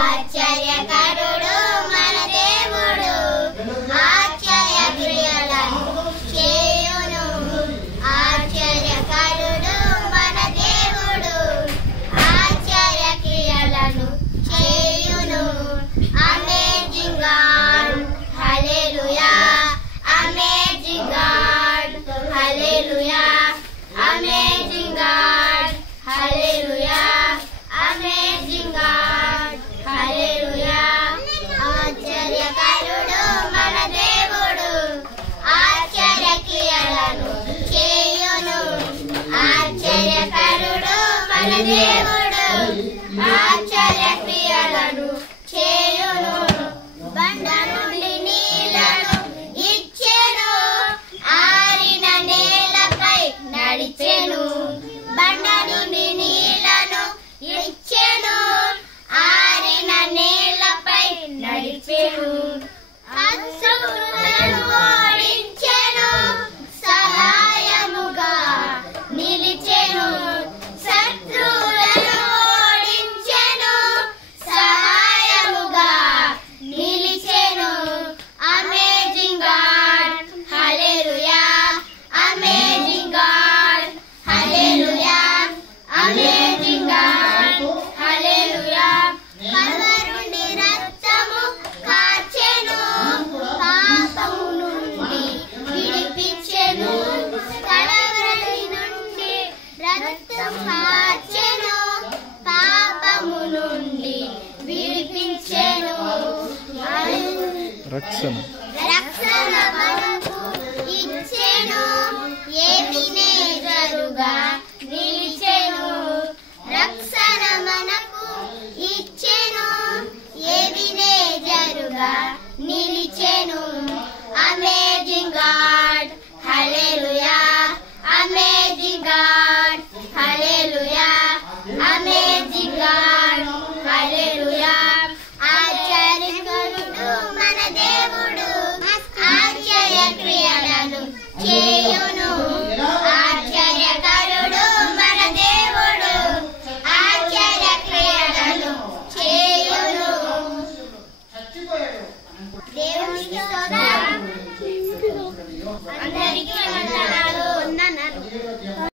ఆశ్చర్యకరుడు మన దేవుడు ఆశ్చర్య క్రియలను చేయును ఆశ్చర్యకరుడు మన దేవుడు ఆశ్చర్య క్రియలను చేయును amazing God hallelujah amazing God hallelujah amazing God hallelujah amazing God హల్లెలూయా ఆశ్చర్యకరుడు మన దేవుడు ఆశ్చర్య క్రియలను చేయును ఆశ్చర్యకరుడు మన దేవుడు ఆశ్చర్య క్రియలను చేయును బండ నుండి నీళ్లను ఇచ్చెను ఆరిన నేలపై నడిచెను బండ నుండి నీళ్లను ఇచ్చెను ఆరిన నేలపై నడిచెను శత్రువులను ఓడించెను సహాయముగా నిలిచెను శత్రువులను ఓడించెను సహాయముగా నిలిచెను amazing God hallelujah amazing God hallelujah amazing God hallelujah కల్వరుండి రక్తము కార్చెను పాపము నుండి విడిపించెను కల్వరి నుండి రక్తము కార్చెను పాపము నుండి విడిపించెను రక్షణ మనకు ఇచ్చెను ఏమినే జరుగా నిలిచెను రక్షణ మనకు ఇచ్చెను ఏమినే జరుగా నిలిచెను amazing God hallelujah amazing God